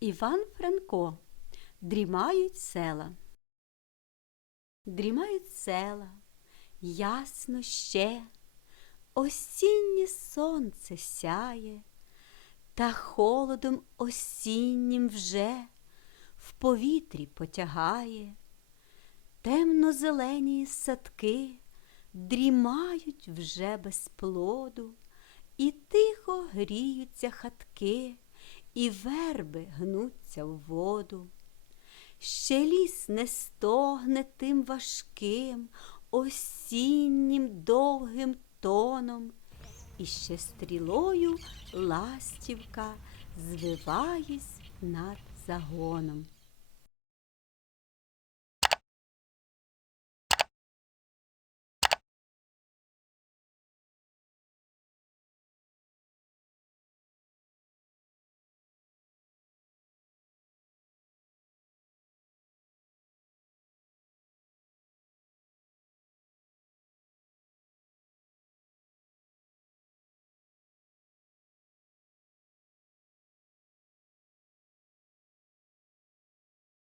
Іван Франко. Дрімають села. Дрімають села, ясно ще, осіннє сонце сяє, та холодом осіннім вже в повітрі потягає. Темно-зелені садки дрімають вже без плоду, і тихо гріються хатки, і верби гнуться в воду. Ще ліс не стогне тим важким, осіннім довгим тоном, і ще стрілою ластівка звиваєсь над загоном.